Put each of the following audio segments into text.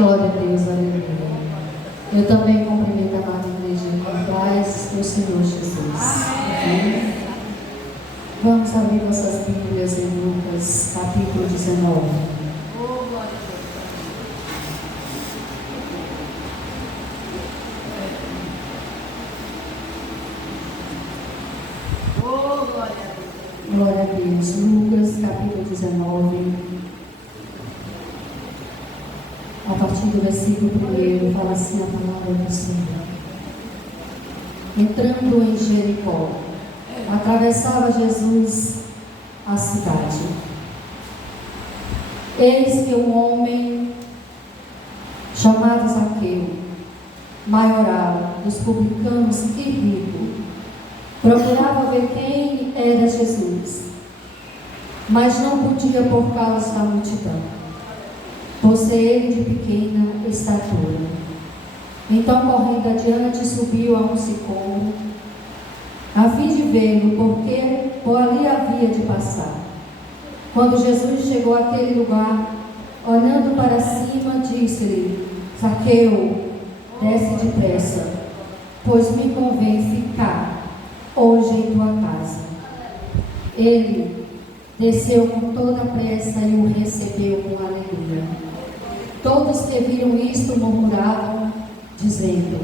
Glória a Deus, aleluia. Eu também cumprimento a amada igreja com paz do Senhor Jesus. Amém? Vamos abrir nossas Bíblias em Lucas, capítulo 19. Glória a Deus. Lucas, capítulo 19. A partir do versículo 1, fala assim a palavra do Senhor. Entrando em Jericó, atravessava Jesus a cidade. Eis que um homem chamado Zaqueu, maioral dos publicanos e rico, procurava ver quem era Jesus, mas não podia por causa da multidão, por ser ele de pequena estatura. Então, correndo adiante, subiu a um sicômoro, a fim de vê-lo, porque por ali havia de passar. Quando Jesus chegou àquele lugar, olhando para cima, disse-lhe: Zaqueu, desce depressa, pois me convém ficar hoje em tua casa. Ele desceu com toda a pressa e o recebeu com aleluia. Todos que viram isto murmuravam, dizendo: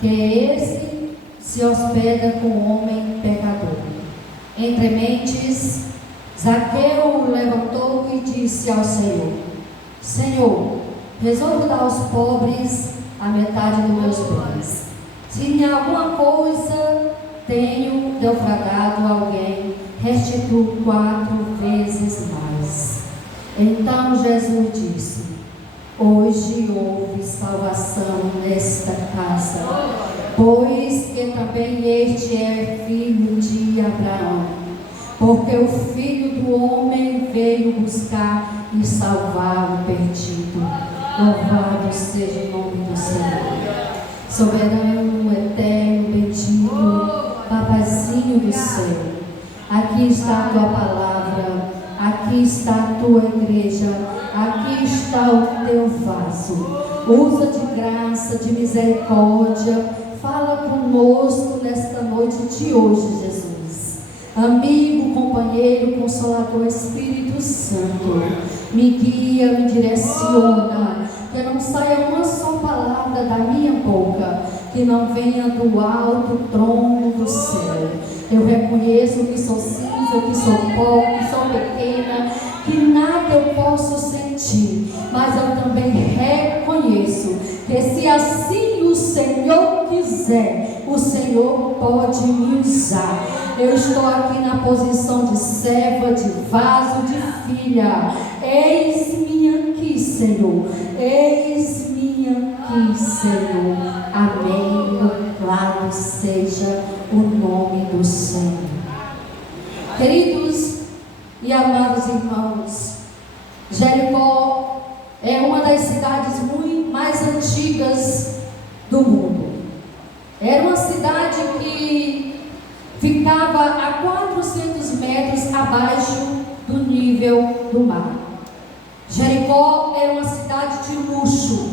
que é esse se hospeda com um homem pecador. Entre mentes, Zaqueu levantou e disse ao Senhor: Senhor, resolvo dar aos pobres a metade dos meus bens. Se em alguma coisa tenho defraudado alguém, restituo 4 vezes mais. Então Jesus disse: hoje houve salvação nesta casa, pois que também este é filho de Abraão, porque o Filho do Homem veio buscar e salvar o perdido. Louvado seja o nome do Senhor. Soberano, eterno, bendito, Papazinho do céu, aqui está a tua palavra, aqui está a tua igreja, aqui está o teu vaso. Usa de graça, de misericórdia, fala conosco nesta noite de hoje, Jesus. Amigo, companheiro, consolador, Espírito Santo, me guia, me direciona, que não saia uma só palavra da minha boca, que não venha do alto trono do céu. Eu reconheço que sou cinza, que sou pó, que sou pequena, que nada eu posso sentir, mas eu também reconheço que se assim o Senhor quiser, o Senhor pode me usar. Eu estou aqui na posição de serva, de vaso, de filha. Eis-me aqui, Senhor. Eis-me aqui, Senhor. Amém. Louvado seja o nome do Senhor. Queridos e amados irmãos, Jericó é uma das cidades muito mais antigas do mundo. Era uma cidade que ficava a 400 metros abaixo do nível do mar. Jericó era uma cidade de luxo.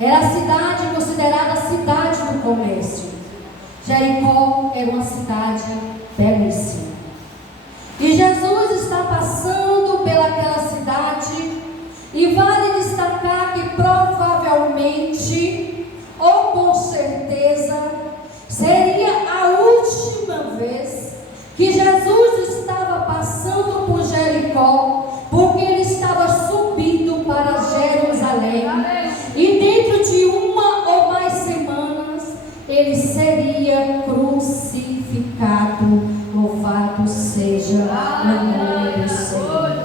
Era a cidade considerada a cidade do comércio. Jericó era uma cidade belíssima. E Jesus está passando pelaquela cidade, e vale destacar que provavelmente, ou com certeza, seria a última vez que Jesus estava passando por Jericó, porque ele estava subindo para Jerusalém, e dentro de uma ou mais semanas ele seria crucificado. Louvado seja o nome do Senhor.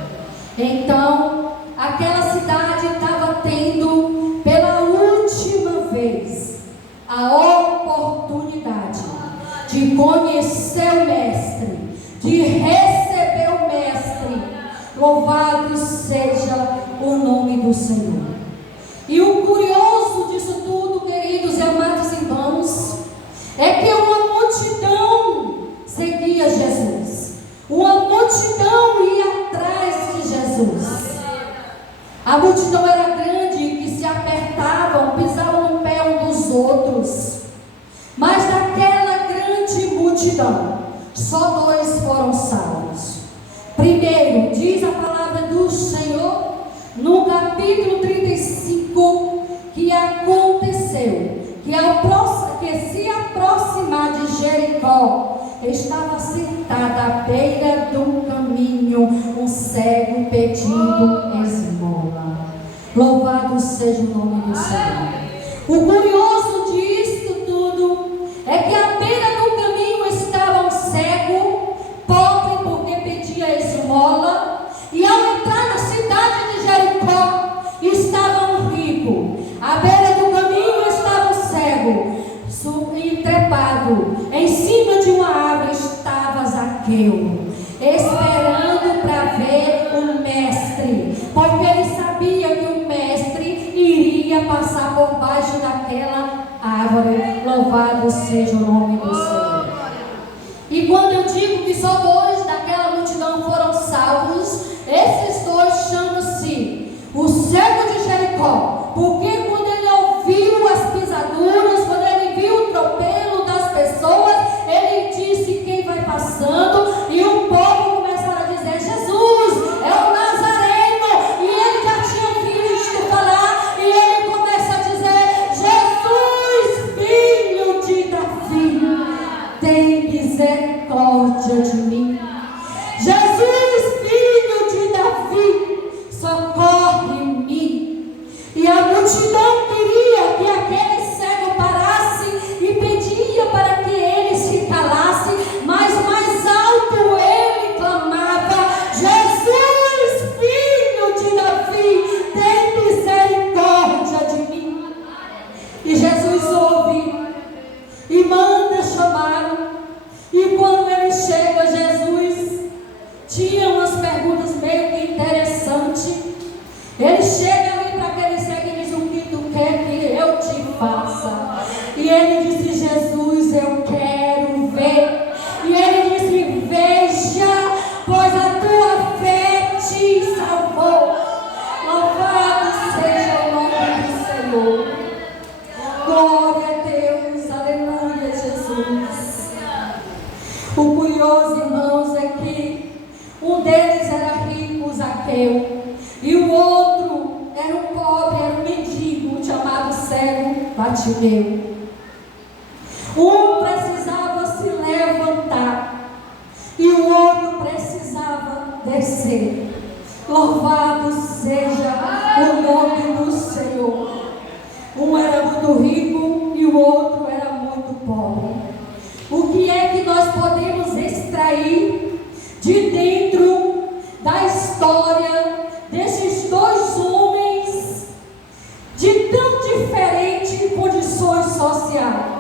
Então, aquela cidade estava tendo pela última vez a oportunidade de conhecer o Mestre, de receber o Mestre. Louvado seja o nome do Senhor. E o curioso disso tudo, queridos e amados irmãos, é que uma multidão seguia Jesus. Uma multidão ia atrás de Jesus. A multidão era grande, que se apertava multidão, só 2 foram salvos. Primeiro, diz a palavra do Senhor, no capítulo 35, que aconteceu, que se aproximar de Jericó, estava sentada à beira do caminho um cego pedindo esmola. Louvado seja o nome do Senhor. O curioso disto tudo é que à beira do caminho estava um cego, pobre porque pedia esmola, e ao entrar na cidade de Jericó estava um rico. À beira do caminho estava um cego, trepado em cima de uma árvore estava Zaqueu, esperando para ver o mestre, porque ele sabia que o mestre iria passar por baixo daquela árvore. Louvado seja o nome do Senhor. E quando eu digo que só 2 daquela multidão foram salvos, esses 2 chamam-se o cego de Jericó, porque quando ele ouviu as pisaduras, quando ele viu o tropelo das pessoas, ele disse: quem vai passando? E o povo começaram a dizer: Jesus, é o Nazareno. E ele já tinha visto falar, e ele começa a dizer: Jesus, filho de Davi, tem misericórdia de mim. Jesus, filho de Davi, socorre-me. E a multidão queria que aquele cego parasse e pedia para que ele se calasse, mas mais alto ele clamava: Jesus, filho de Davi, tem misericórdia de mim. E Jesus ouve e manda chamá-lo. E quando ele chega, Jesus tinha umas perguntas meio que interessantes. Ele chega ali para aquele cego e diz: o que tu quer que eu te faça? E ele disse: Jesus, eu quero ver. E ele disse: veja, pois a tua fé te salvou. Louvado seja o nome do Senhor. Glória a Deus, aleluia, Jesus. O curioso, irmãos, é que um deles era rico, Zaqueu, e o outro era um pobre, era um mendigo, chamado cego, Bartimeu. Um precisava se levantar e o outro precisava descer. Louvado seja o nome do Senhor. Um era muito rico e o outro era muito pobre. O que é que nós podemos extrair de dentro da história desses 2 homens de tão diferentes condições sociais?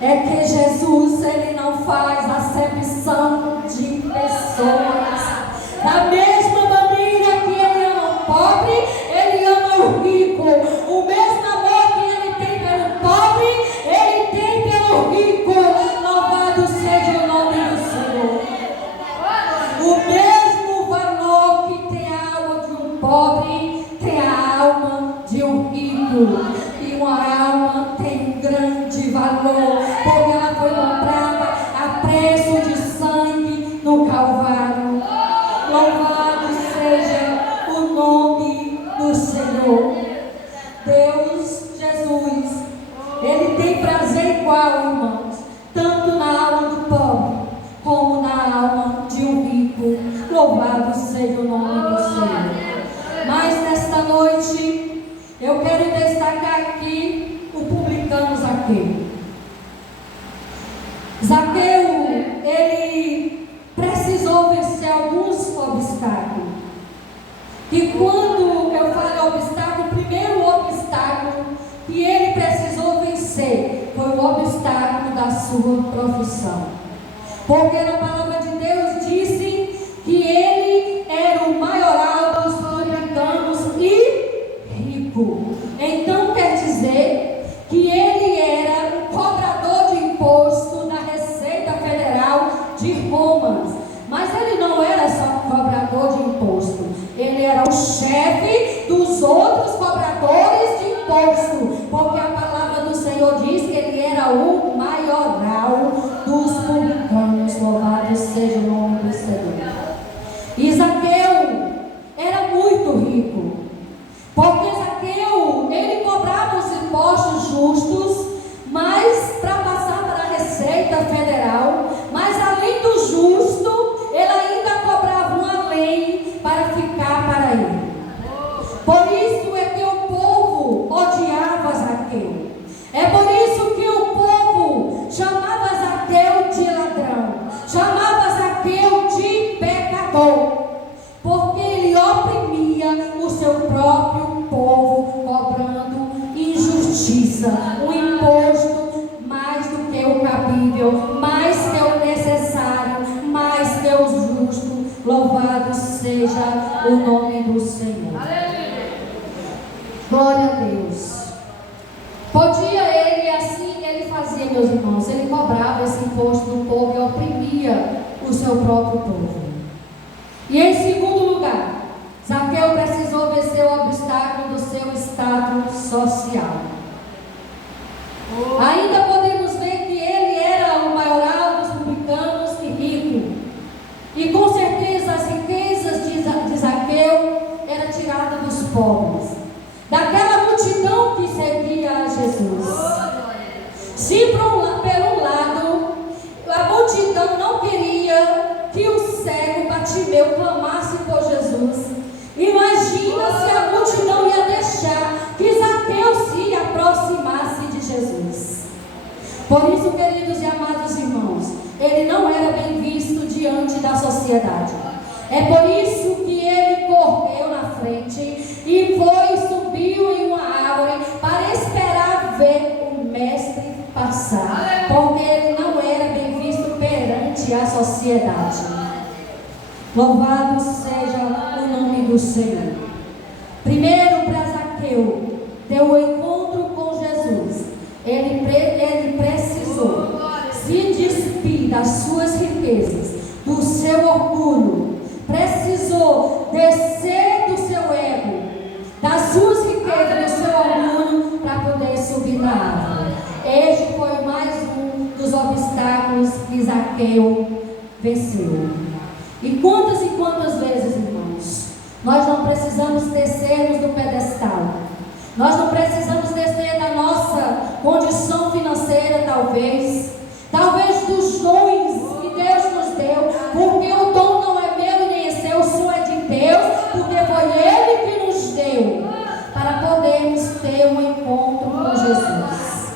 É que Jesus, ele não faz acepção de pessoas. Da mesma maneira que ele ama o pobre, ele ama o rico. O mesmo amor que ele tem pelo pobre, ele tem pelo rico. Louvado seja o nome do Senhor. O mesmo valor que tem a alma de um pobre, tem a alma de um rico. E uma alma tem um grande valor, porque ela foi comprada a preço de sangue no Calvário. Louvado seja o nome do Senhor. Deus, Jesus, ele tem prazer igual, irmãos, tanto na alma do pobre como na alma de um rico. Louvado seja o nome do Senhor. Mas nesta noite eu quero destacar aqui o publicano Zaqueu. Zaqueu, ele precisou vencer alguns obstáculos. E quando eu falo obstáculo, o primeiro obstáculo que ele precisou vencer foi o obstáculo da sua profissão. Porque na palavra de Deus disse que ele era o maioral dos publicanos e rico. Então quer dizer que ele era o cobrador de imposto da Receita Federal de Roma. Mas ele não era só cobrador de imposto, ele era o chefe dos outros cobradores de imposto, porque a palavra do Senhor diz que ele era o maioral dos publicanos. Louvado seja o nome do Senhor. E Zaqueu era muito rico, porque Zaqueu, ele cobrava os impostos justos, mas para passar para a Receita Federal, mas além do justo, ele ainda cobrava uma lei para ficar para ele. Por isso é que o povo odiava Zaqueu. É por isso que o povo chamava Zaqueu de ladrão, chamava Zaqueu de pecador, porque ele oprimia o seu próprio povo, cobrando injustiça, um imposto mais do que o cabível, mais que o necessário, mais que o justo. Louvado seja o nome do Senhor. Glória a Deus. Podia ele, assim ele fazia, meus irmãos, ele cobrava esse imposto do povo e oprimia o seu próprio povo. E em segundo lugar, Zaqueu precisou vencer o obstáculo do seu estado social. Ainda podemos ver que ele era o maioral dos publicanos e rico. E com certeza as riquezas de Zaqueu eram tiradas dos pobres, daquela multidão que seguia a Jesus. Se por um lado a multidão não queria que o cego Bartimeu clamasse por Jesus, imagina se a multidão ia deixar que Zaqueu se aproximasse de Jesus. Por isso, queridos e amados irmãos, ele não era bem visto diante da sociedade. É por isso que ele correu na frente e subiu em uma árvore para esperar ver o mestre passar, porque ele não era bem visto perante a sociedade. Louvado seja o nome do Senhor. Primeiro, para Zaqueu ter o encontro com Jesus, ele precisou se despir das suas riquezas, do seu orgulho, precisou descer do seu ego, das suas riquezas, do seu orgulho, para poder subir na árvore. Este foi mais um dos obstáculos que Zaqueu venceu. E quantas vezes, irmãos, nós não precisamos descermos do pedestal, nós não precisamos descer da nossa condição financeira, talvez dos dons que Deus nos deu, porque o dom não é meu e nem é seu, o seu é de Deus, porque foi Ele que nos deu, para podermos ter um encontro com Jesus.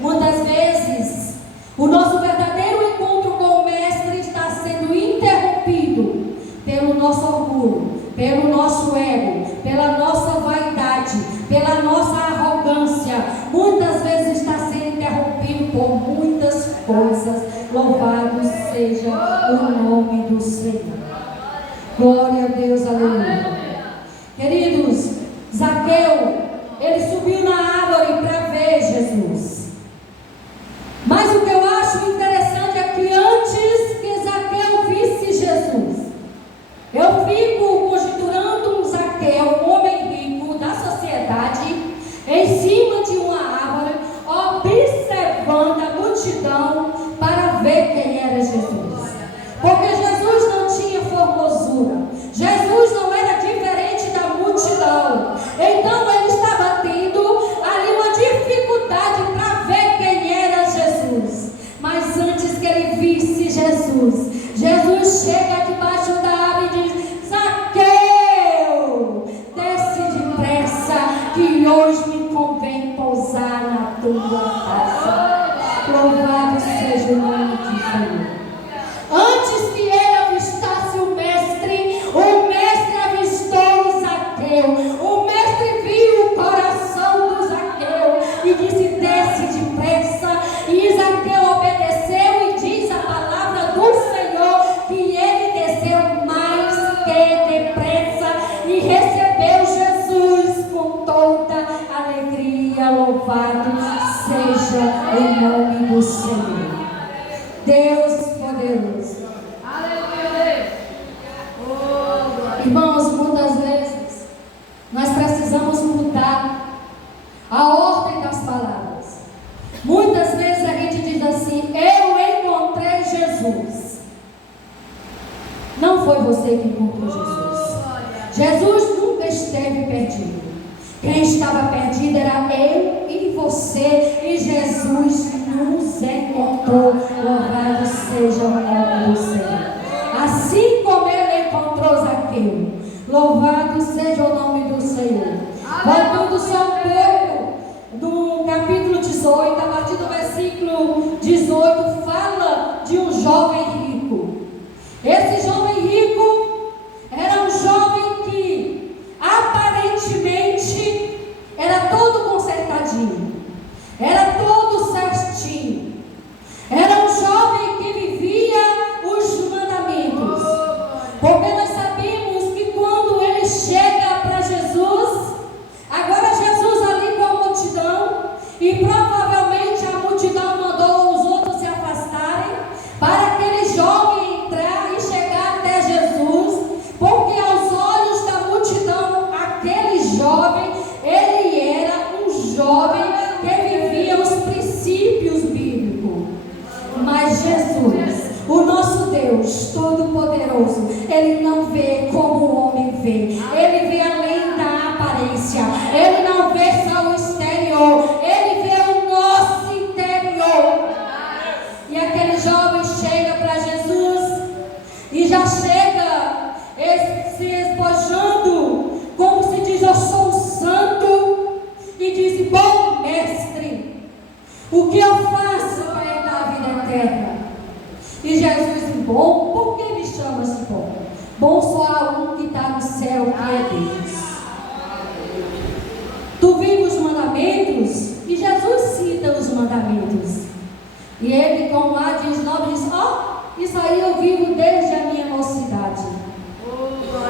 Muitas vezes, o nosso verdadeiro encontro com o Mestre está sendo interrompido pelo nosso orgulho, pelo nosso ego, pela nossa vaidade, pela nossa arrogância. Muitas vezes está sendo interrompido por muitas coisas. Louvado seja o nome do Senhor. Glória a Deus, aleluia. Queridos, Zaqueu, ele subiu na árvore para ver Jesus. Mas o que eu acho interessante é que antes que Zaqueu visse Jesus, eu fico conjecturando um Zaqueu, um homem rico da sociedade, em cima de uma árvore, observando a multidão para ver quem era Jesus. Porque Jesus não tinha formosura, Jesus não era diferente da multidão. Então ele estava tendo ali uma dificuldade para ver quem era Jesus. Mas antes que ele visse Jesus, Jesus chega debaixo da árvore e diz: Zaqueu, desce depressa, que hoje me convém pousar na tua casa. Louvado seja o nome do Senhor. Antes que ele avistasse o mestre avistou Zaqueu. O mestre viu o coração do Zaqueu e disse: desce depressa. E Zaqueu obedeceu, e diz a palavra do Senhor que ele desceu mais que depressa e recebeu Jesus com toda alegria. Louvado seja o nome do Senhor. Deus poderoso. Irmãos, muitas vezes nós precisamos mudar a ordem das palavras. Muitas vezes a gente diz assim: eu encontrei não foi você que encontrou Jesus. Jesus nunca esteve perdido. Quem estava perdido era eu e você, e Jesus nos encontrou. Louvado seja o nome do Senhor. Assim como ele encontrou Zaqueu, louvado seja o nome do Senhor. Voltando só um pouco, no capítulo 18, a partir do versículo 18, fala de um jovem rico. Esse jovem rico era um jovem que aparentemente era todo consertadinho, era todo certinho, era um jovem que vivia os mandamentos, porque nós sabemos que quando ele chega para Jesus, agora Jesus ali com a multidão, e provavelmente a multidão mandou os outros se afastarem, para aquele jovem entrar e chegar até Jesus, porque aos olhos da multidão, aquele jovem, ele era um jovem que vivia os princípios bíblicos. Mas Jesus, o nosso Deus Todo-Poderoso, ele não vê como o homem vê, ele vê além da aparência, ele não vê só o exterior, ele vê o nosso interior. E aquele jovem chega para Jesus e já chega se espojando, como se diz: eu sou um santo, e diz: bom mestre, o que eu faço para herdar a vida eterna? E Jesus diz: bom, por que me chamas de bom? Bom só há um que está no céu, que é Deus. Tu vives os mandamentos? E Jesus cita os mandamentos. E ele, com lá diz, isso aí eu vivo desde a minha mocidade.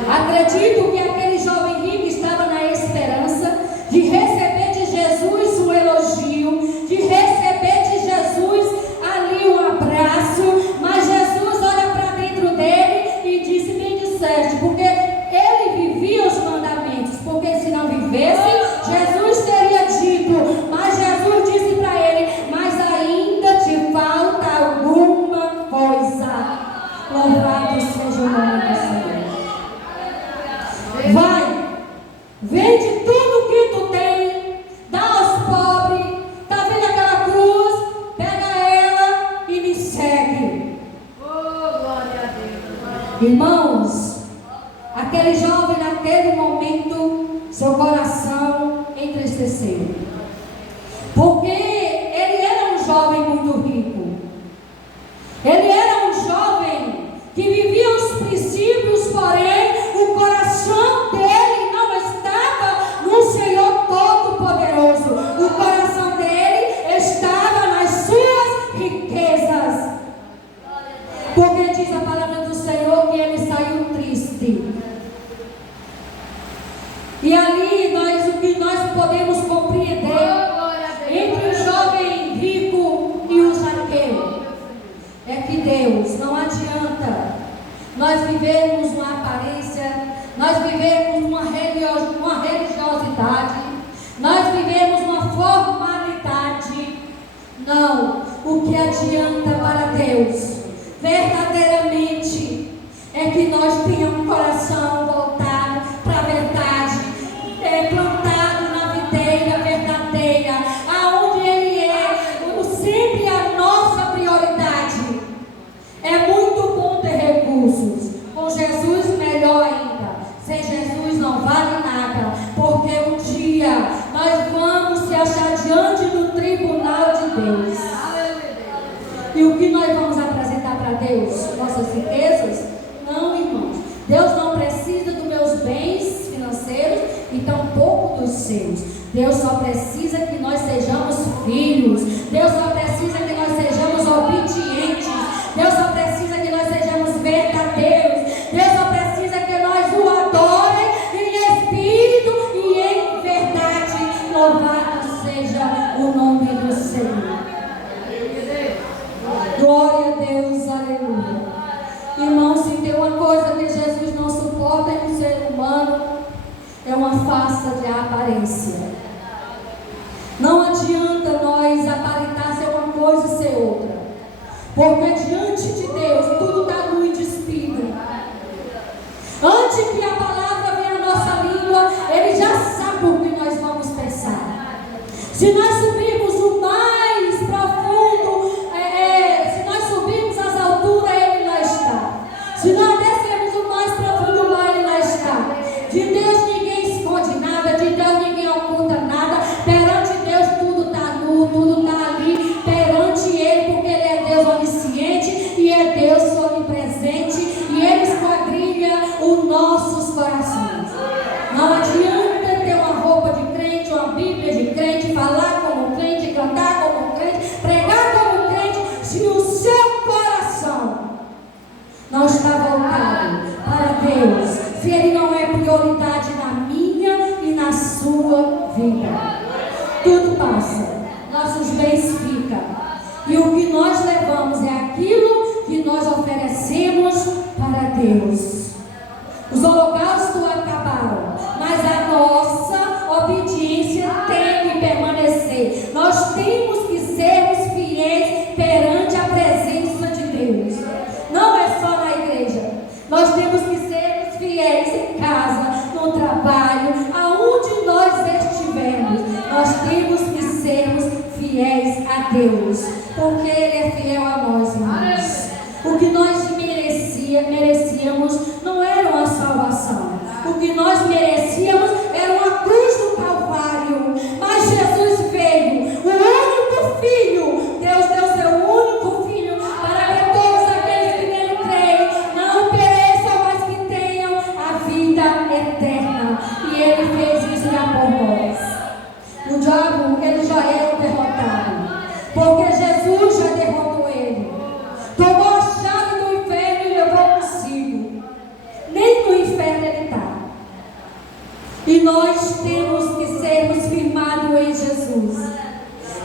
Acredito que aquele jovem rico estava na esperança de receber de Jesus um elogio, de receber de Jesus ali um abraço, mas Jesus olha para dentro dele e disse: bem disseste, porque ele vivia os mandamentos, porque se não vivesse, Jesus teria dito, mas Jesus disse para ele: mas ainda te falta alguma coisa. Louvado seja o nome do Senhor. Vai, vende tudo que tu tem, dá aos pobres. Tá vendo aquela cruz? Pega ela e me segue. Glória a Deus. Irmãos, aquele jovem naquele momento, seu coração entristeceu, porque ele era um jovem muito rico. Ele era um jovem que vivia os princípios, porém o coração dele não estava no Senhor Todo-Poderoso. O coração dele estava nas suas riquezas. Porque diz a palavra do Senhor que ele saiu triste. E ali o que nós podemos compreender entre o jovem rico e o Zaqueu é que Deus, não adianta nós vivemos uma aparência, nós vivemos uma religiosidade, nós vivemos uma formalidade. Não, o que adianta para Deus verdadeiramente é que nós tenhamos um coração voltado para a verdade, plantado na videira verdadeira, aonde Ele é sempre a nossa prioridade. É muito bom ter recursos, com Jesus melhor ainda. Sem Jesus não vale nada, porque um dia nós vamos se achar diante do tribunal de Deus. E o que nós vamos apresentar para Deus? Nossas riquezas? Não, irmãos. Deus não precisa dos meus bens financeiros e tampouco dos seus. Deus só precisa que nós sejamos filhos. Deus só precisa que nós sejamos obedientes. Deus só precisa que nós sejamos verdadeiros. Deus só precisa que nós o adorem em espírito e em verdade. Louvado seja o nome do Senhor. Glória a Deus, aleluia. Irmãos, se tem uma coisa que Jesus não suporta em um ser humano, é uma farsa de aparência. Não adianta nós aparentar ser uma coisa e ser outra, porque diante de Deus tudo está nu e despido. Se nós descermos o mais profundo mar, Ele lá está. De Deus ninguém esconde nada, de Deus ninguém oculta nada. Perante Deus tudo está nu, tudo está ali perante Ele, porque Ele é Deus onisciente e é Deus onipresente, e Ele esquadrilha os nossos corações. Não adianta ter uma roupa de crente, uma Bíblia de crente, falar como crente, cantar como crente, pregar como crente, se o seu coração não está voltado para Deus, se Ele não é prioridade na minha e na sua vida. Tudo passa, nossos bens ficam, e o que nós levamos é aquilo que nós oferecemos para Deus. Os holocaustos acabaram, mas a nossa obediência tem que permanecer. Nós temos que sermos fiéis perante a presença de Deus. Não é só na igreja. Nós temos que sermos fiéis em casa, no trabalho, aonde nós estivermos. Nós temos que sermos fiéis a Deus, porque Ele é fiel a nós, irmãos. O que nós merecíamos não era uma salvação. O que nós merecíamos era uma cruz do Calvário. Mas Jesus veio, o único Filho. Deus deu seu único Filho para que todos aqueles que nele creem não pereçam, mas que tenham a vida eterna. E Ele fez isso já por nós. O diabo, ele já é o derrotado, porque Jesus já derrotou ele. Tomou a chave do inferno e levou consigo. Nem no inferno ele está. E nós temos que sermos firmados em Jesus,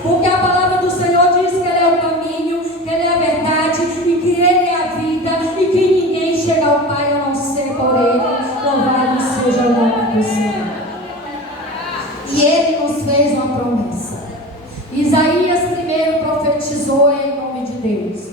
porque a palavra do Senhor diz que Ele é o caminho, que Ele é a verdade e que Ele é a vida, e que ninguém chega ao Pai a não ser por Ele. Louvado seja o nome do Senhor. E Ele nos fez uma promessa. Isaías primeiro profetizou em nome de Deus.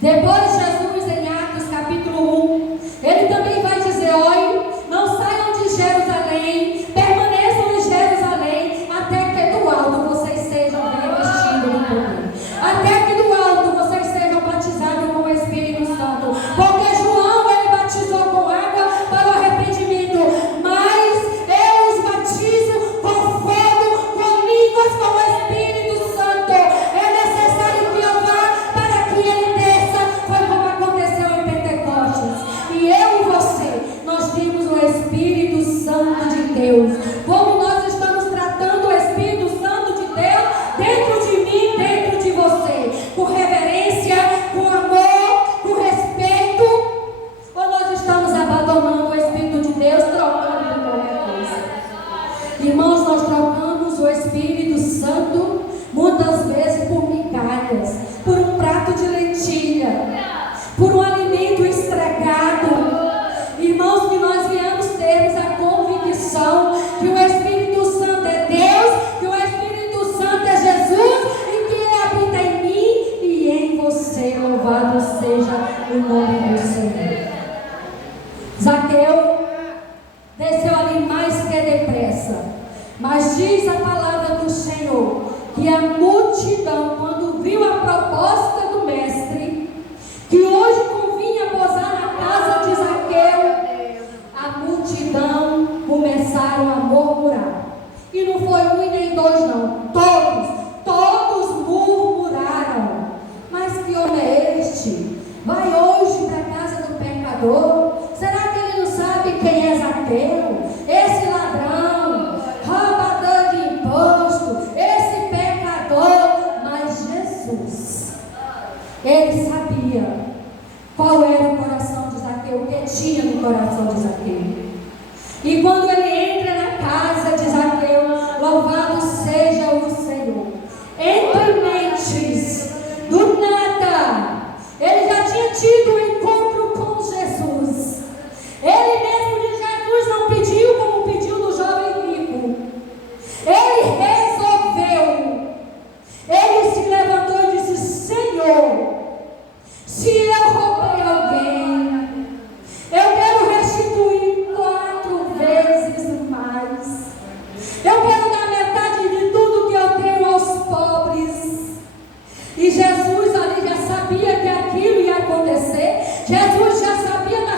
Depois Jesus, em Atos capítulo 1, Ele também vai dizer: olhe, não saiam de Jerusalém, permaneçam em Jerusalém, até que do alto vocês sejam revestidos do poder, até que do alto vocês sejam batizados com o Espírito Santo. Porque João, ele batizou com água para o arrependimento, mas eu os batizo com fogo, com línguas, com o Espírito Santo. É necessário que eu vá para que Ele desça. Foi como aconteceu em Pentecostes. E eu e você, nós temos o Espírito Santo de Deus. Como nós estamos tratando o Espírito Santo de Deus dentro de mim, dentro de você, com reverência, com amor, com respeito, ou nós estamos abandonando o Espírito de Deus, trocando por qualquer coisa? Irmãos, nós trocamos o Espírito Santo muitas vezes por migalhas, por um prato de lentilha, por um alimento estragado. Irmãos, que nós viemos termos a convicção que o Espírito Santo é Deus, que o Espírito Santo é Jesus e que Ele habita em mim e em você. Louvado seja o nome do Senhor. Zaqueu desceu ali mais que depressa, mas diz a palavra do Senhor que a multidão, quando viu a proposta do mestre, que hoje convinha posar na casa de Zaqueu, a multidão começaram a murmurar. E não foi um e nem dois não, todos murmuraram. Mas que homem é este? Vai hoje para a casa do pecador? Será que ele não sabe quem é Zaqueu? Esse ladrão, roubador de imposto, esse pecador. Mas Jesus, Ele sabia qual era o coração de Zaqueu, o que tinha no coração de Zaqueu. E quando ele entra na casa de Zaqueu, louvado seja o Senhor, entre mentes, do nada, ele já tinha tido um encontro com Jesus. Ele mesmo de Jesus não pediu como pediu do jovem rico. Ele resolveu. Ele se levantou e disse: Senhor, se eu roubei alguém, eu quero restituir 4 vezes mais. Eu quero dar metade de tudo que eu tenho aos pobres. E Jesus ali já sabia que aquilo ia acontecer. Jesus já sabia da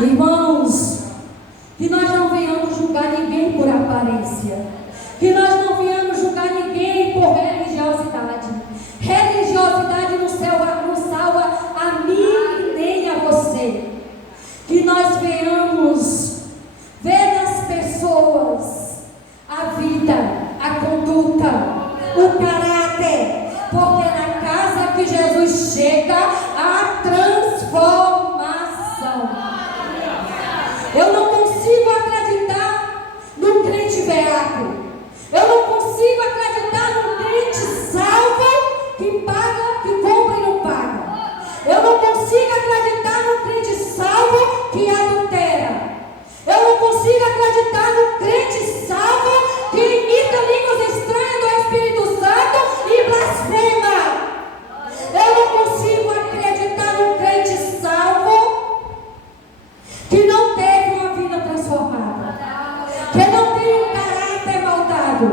Irmãos, que nós não venhamos julgar ninguém por aparência, que nós não venhamos julgar ninguém por religiosidade. Religiosidade não salva a mim e nem a você. Que nós venhamos ver nas pessoas a vida, a conduta, o caráter, porque é na casa que Jesus chega a transformação. Eu não consigo acreditar num crente veaco. Eu não consigo acreditar num crente salvo que paga, que compra e não paga. Eu não consigo acreditar num crente salvo que adultera. Eu não consigo acreditar num crente salvo que imita línguas estranhas do Espírito Santo e blasfema. Eu não consigo acreditar num crente salvo que não teve uma vida transformada, que não tem um caráter moldado,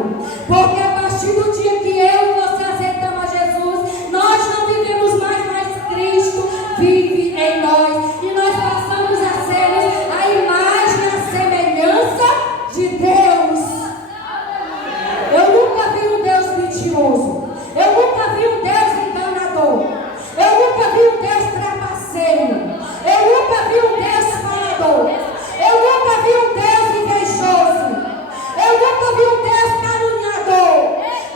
porque a partir do dia que eu e você aceitamos a Jesus, nós não vivemos mais, mas Cristo vive em nós, e nós passamos a ser a imagem e a semelhança de Deus. Eu nunca vi um Deus mentiroso, eu nunca vi um Deus enganador, eu nunca vi um Deus trapaceiro, eu nunca vi um Deus falador, eu nunca vi um Deus invejoso, eu nunca vi um Deus caluniador.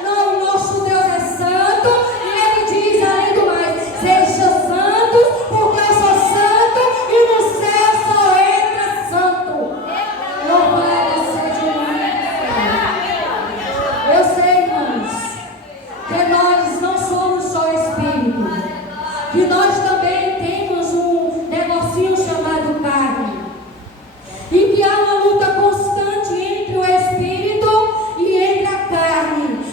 Não, o nosso Deus é santo, e Ele diz além do mais: seja santos, porque eu sou santo, e no céu só entra santo. Louvado seja o nome do Senhor. Eu sei, irmãos, que nós não somos só espírito, que nós também temos um negocinho chamado carne, e que há uma luta constante entre o espírito e entre a carne.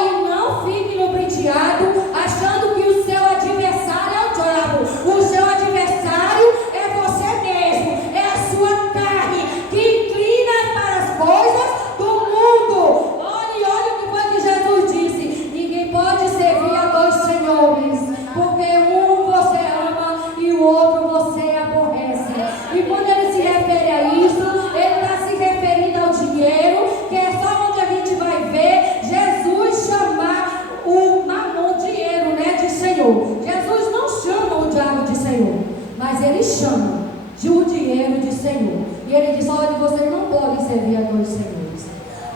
E não fique lubrificado achando que o seu adversário é o diabo. O seu adversário é você mesmo, é a sua carne que inclina para as coisas do mundo. Olha o que foi que Jesus disse: ninguém pode servir a dois senhores, porque um você ama e o outro você aborrece. E quando ele se refere a isso, ele está se referindo ao dinheiro, que é só onde a gente vai ver Jesus chamar o mamon, dinheiro, de Senhor. Jesus não chama o diabo de Senhor, mas ele chama o dinheiro de Senhor. E ele diz: olha, vocês não podem servir a dois senhores.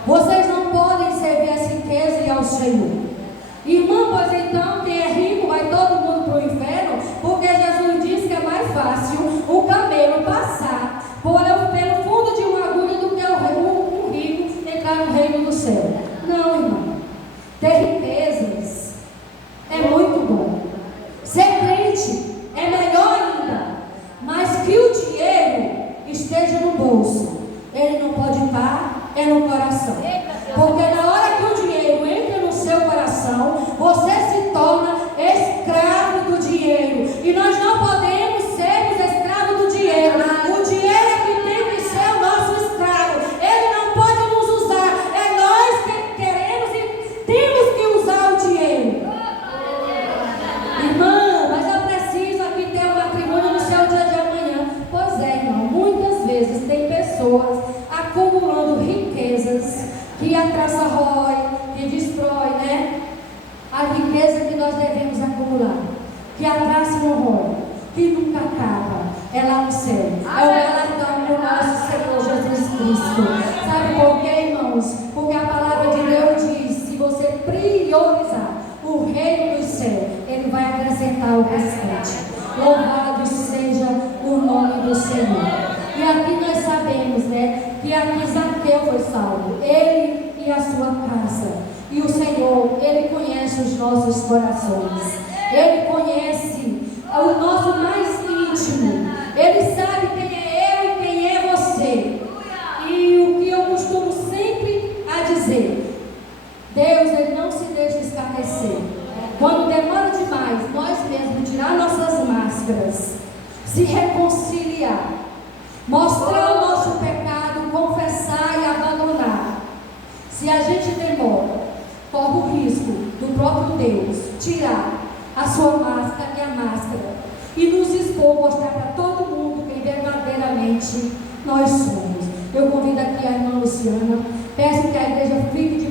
Vocês não podem servir a riqueza e ao Senhor. Irmão, pois então, quem é rico vai todo mundo para o inferno, porque Jesus diz que é mais fácil o camelo passar pelo fundo de uma agulha do que um rico entrar no reino do céu. Não, irmão. Ter riquezas é muito bom. Ser crente é melhor ainda. Mas que o dinheiro esteja no bolso, ele não pode estar no coração. Porque na hora que o dinheiro entra no seu coração, você se torna escravo do dinheiro. E nós não podemos sermos escravos do dinheiro. O dinheiro é que tem que ser o nosso escravo. Ele não pode nos usar. É nós que queremos e temos que usar o dinheiro. Irmã, mas eu preciso aqui ter um matrimônio no seu dia de amanhã. Pois é, irmão. Muitas vezes tem pessoas acumulando riquezas que a traça rói, que destrói, a riqueza que nós devemos acumular, que a traça não rói, que nunca acaba, é lá no céu, é o galardão do nosso Senhor Jesus Cristo. Sabe por quê, irmãos? Porque a palavra de Deus diz: se você priorizar o reino do céu, Ele vai acrescentar o restante. Louvado seja o nome do Senhor. E aqui nós sabemos, que aqui Zaqueu foi salvo, ele e a sua casa. E o Senhor, Ele conhece os nossos corações, Ele conhece o nosso mais íntimo, Ele sabe quem é eu e quem é você. E o que eu costumo sempre a dizer: Deus, Ele não se deixa escarnecer. Quando demora demais, nós mesmos tirar nossas máscaras, se reconciliar, mostrar o nosso pecado, confessar e abandonar. Se a gente demora, corre o risco do próprio Deus tirar a sua máscara e a máscara e nos expor, mostrar para todo mundo quem verdadeiramente realmente nós somos. Eu convido aqui a irmã Luciana, peço que a igreja fique